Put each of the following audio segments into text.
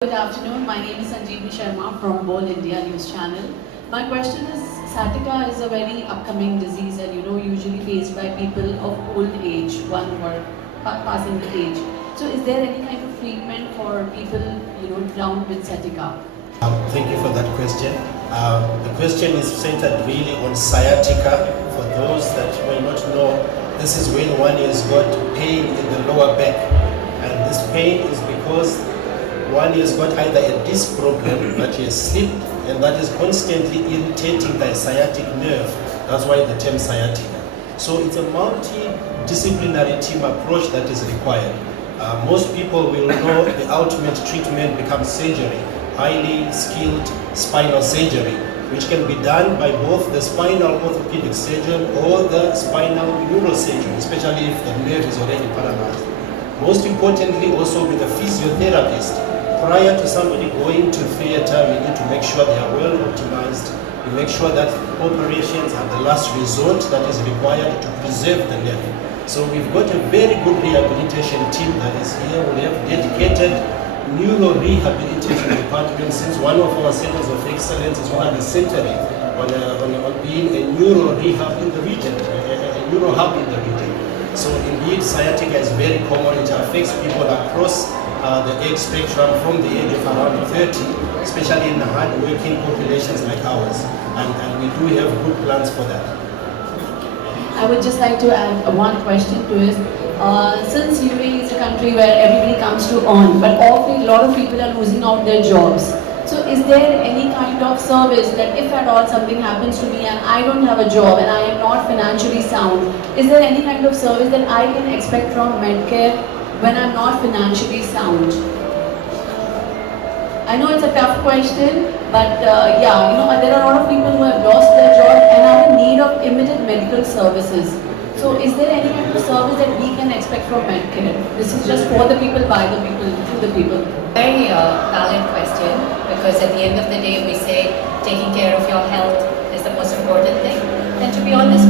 Good afternoon. My name is Sanjeevi Sharma from Bold India News Channel. My question is, sciatica is a very upcoming disease and usually faced by people of old age, one who are passing the age. So is there any kind of treatment for people down with sciatica? Thank you for that question. The question is centered really on sciatica. For those that may not know, this is when one has got pain in the lower back, and this pain is because one has got either a disc problem that he has slipped and that is constantly irritating the sciatic nerve. That's why the term sciatica. So it's a multidisciplinary team approach that is required. Most people will know the ultimate treatment becomes surgery, highly skilled spinal surgery, which can be done by both the spinal orthopedic surgeon or the spinal neurosurgeon, especially if the nerve is already paralyzed. Most importantly, also with a physiotherapist. Prior to somebody going to theater, we need to make sure they are well optimized. We make sure that operations are the last resort that is required to preserve the nerve. So we've got a very good rehabilitation team that is here. We have dedicated neuro-rehabilitation department, since one of our centers of excellence is one of the centering on being a neuro-rehab in the region, a neuro-hub in the region. So indeed, sciatica is very common. It affects people across the age spectrum from the age of around 30, especially in the hard-working populations like ours. And we do have good plans for that. I would just like to add one question to it. Since UAE is a country where everybody comes to earn, but often a lot of people are losing out their jobs. So is there any kind of service that if at all something happens to me and I don't have a job and I am not financially sound, is there any kind of service that I can expect from Medcare when I'm not financially sound? I know it's a tough question, but there are a lot of people who have lost their job and are in need of immediate medical services. So is there any kind of service that we can expect from Medcare? This is just for the people, by the people, to the people. Very valid question, because at the end of the day we say taking care of your health is the most important thing. And to be honest,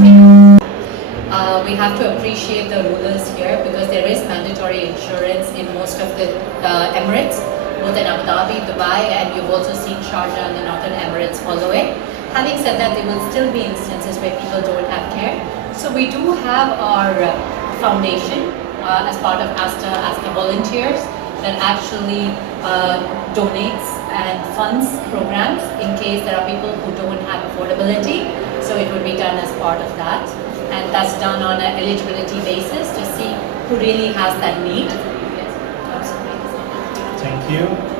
we have to appreciate the rulers here, because there is mandatory insurance in most of the Emirates, both in Abu Dhabi, Dubai, and you've also seen Sharjah and the Northern Emirates follow it. Having said that, there will still be instances where people don't have care. So we do have our foundation as part of Aster volunteers that actually donates and funds programs in case there are people who don't have affordability. So it would be done as part of that. And that's done on an eligibility basis to see who really has that need. Thank you.